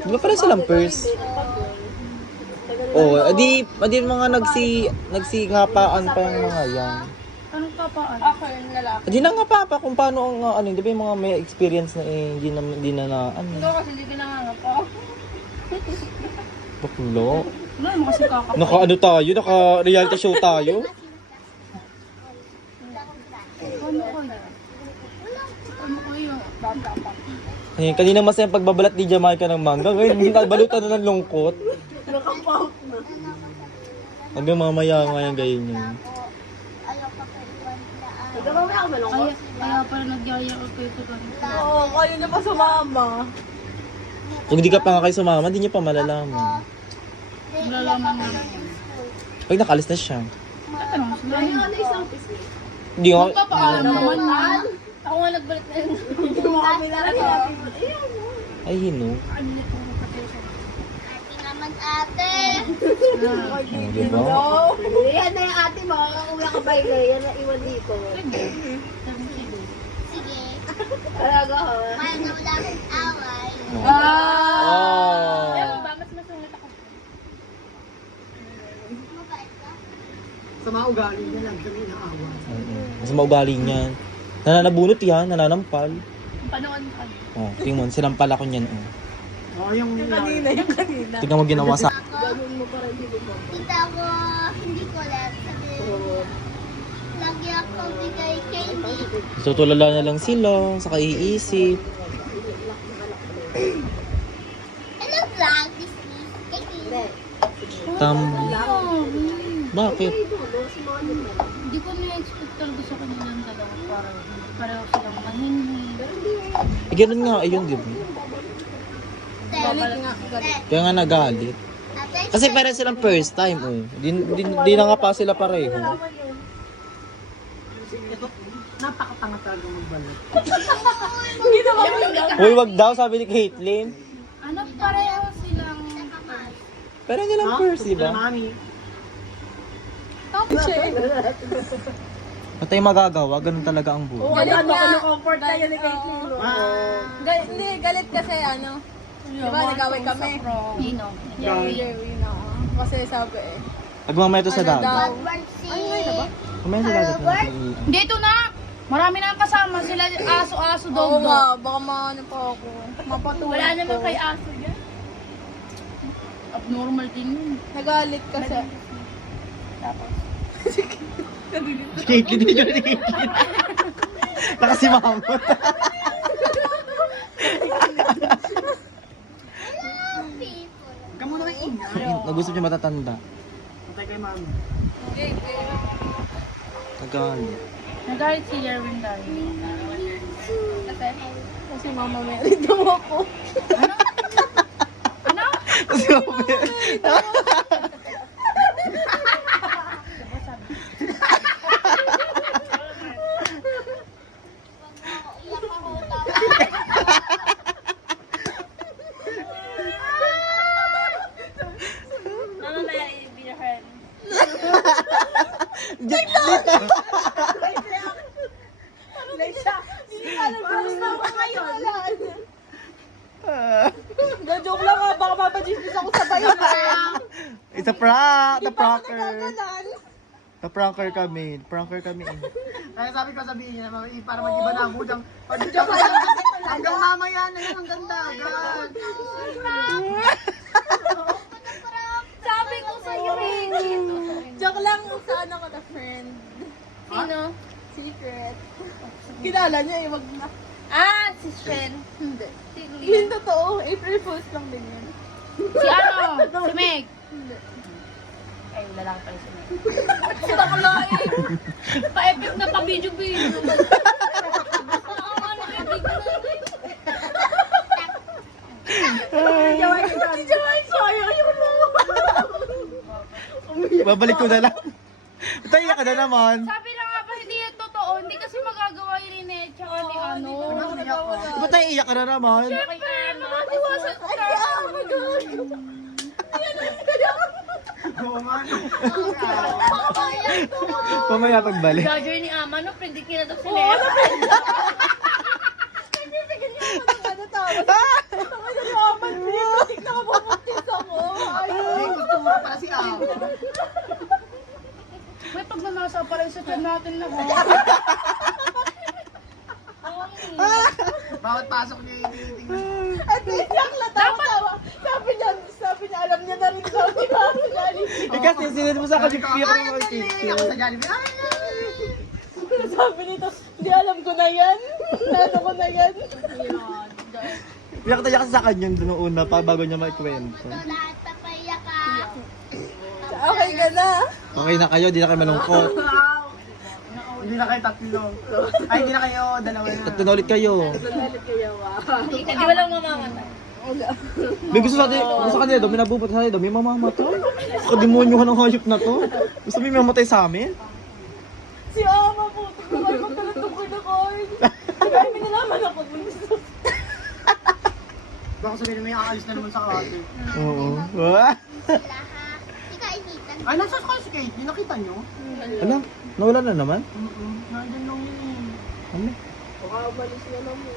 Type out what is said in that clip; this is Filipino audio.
Di ba pala silang purse? Oh, adi mga nagsingapaan pa yung mga yan. Anong kapaan? Ako yung lalaki. Adi na nga pa kung paano ang ano, di ba yung mga may experience na hindi na ano. Ito kasi hindi pinangangapa. Baklo. Wala naman kasi kakapa. Naka-ano tayo? Naka-reality show tayo? Ano kayo? Ano kayo? Bababa. Eh, kanina masayang pagbabalat ni Jamaica ng mangga. Ngayon, hindi nagbalutan na ng lungkot. Nakapawak na. Hanggang mamaya nga yung gayon yun. Kaya pala nagyaya ko kayo ito ganito. Oo, kayo na pa sumama. Kung hindi ka pa nga kayo sumama, hindi niya pa malalaman. Malalaman naman. Pag nakalis na siya. Tatanong sila yun. Hindi nga. Magpapaalam naman yan. Ako nga nagbalik na yun. Hindi mo kami lalaki. Ay, hino. Ate! Oh, diba? Yan na yung ate mo. Uwi ka ba yun? Yan na iwan dito. Sige. Talaga ha? Mahal na wala akong away. Oh. Ayaw mo ba? Mas masungit ako. Mabait ka? Sa mga ugali niya lang kami naawa. Mas maugali niyan. Nananabunot yan, nananampal. Panoon ka. Oh, tingnan mo, sinampal ako niyan. Oh. Oo, yung kanina. Tingnan mo ginawa sa... Ganun mo para hindi mo. Kita ko, hindi ko alam. Sabi, lagi ako bigay candy. Tutulala na lang sila, saka iisip. Ano vlog? This is candy. Bakit? Hindi ko na-expect talaga sa kanilang dalawa. Pareho silang mahinhi. Eh, ganun nga, ayun, di ba? Galit nga. Kaya nga nagalit. Kasi parang silang first time, oh. Di na nga pa sila pareho. Napakatanga talaga magbalot. Uy, wag daw, sabi ni Caitlyn. Ano pareho silang... Pero nilang first, di ba? Mami. At tayo magagawa, ganun talaga ang buhay. Galit nga. Comfort na yun ni Caitlyn. Hindi, galit kasi ano. Diba, nag-away kami. Pino. Jerry na. Kasi sabi eh. Pagmamaya to sa Ano dagat. daw? Ay, na ba? Pagmamaya sa dagat. Dito na! Marami na ang kasama sila. Aso-aso, Oo dog-dog. nga, baka maano pa ako. Mapatuloy Wala naman ko. kay aso yan. Abnormal din yun. Nagalit kasi. Tapos, Si Caitlyn, hindi yun si Caitlyn. Nakasimamot. people. Kamu na ina. Nag-usap niya matatanda. Patay kay mami. Nagalit. nagalit si Jerwin tayo. Kasi Mama Mary daw ako. Ano? Kasi Iyak ako. Mama Mary, be your friend. Joke lang nga, baka mapajismis ako sa bayo na. It's a prank! The pranker! The pranker kami. Pranker kami. Kaya sabi ko sabihin niya na para mag-iba na ang budang. Hanggang mamaya na yan ang ganda. Grand. Sabi ko sa'yo eh. Joke lang sa ano ko na friend. Sino? Secret. Kilala niya eh, wag na. Ah, si Shen. Hindi. Si Hindi totoo, April Fools lang din yun. Si ano? Si Meg. Ay, lalaki pala si Meg. Si Bakalain. Pa-epic na pa-video-video. Ano, hindi ko na. Babalik ko na lang. Tayo ka na naman. Sabi na nga ba, hindi yan totoo. Hindi kasi magagawa yun ni Ned, tsaka ni ano. Di ba tayo iyak ka na naman? Siyempre, nakatiwasan ko ka. Oo nga. Mamaya pagbalik. Judger ni Ama, no? Predict nila daw si Ned. nangyari sa tiyan natin na. Bawat pasok niya tinitingnan. At least yakla, tawa-tawa. Sabi niya, alam niya na rin daw, di ba? Sa Jollibee. Eh kasi sinid mo sa Sabi ko, kajik-pik ay, ng ang galing! picture. Ako sa Jollibee, ay! Sabi nito, hindi alam ko na yan. Ano ko na yan. Iyak na iyak sa kanya doon una pa bago niya maikwento. Ito lahat papaiyak ka. Okay ka na. Okay na kayo, di na kayo malungkot. Hindi na kayo tatlo. Ay, hindi na kayo dalawa na. Tatlo na ulit kayo. Hindi walang mamamatay. May gusto natin, gusto ka nila doon, may nabubuti sa doon, may mamamatay. Kademonyo ka ng hayop na to. Gusto mo may mamatay sa amin? Si Ama po, tumukay magkalatong ko na Carl. Kaya may nalaman ako. Baka sabihin mo yung aalis na naman sa karate. Oo. Wah! Sila ha. Ikaw initan. Ay, nasa school si Kate. Hindi nakita nyo? Ala, nawala na naman? Nandun lang yun. Ano? Baka umalis na lang mo.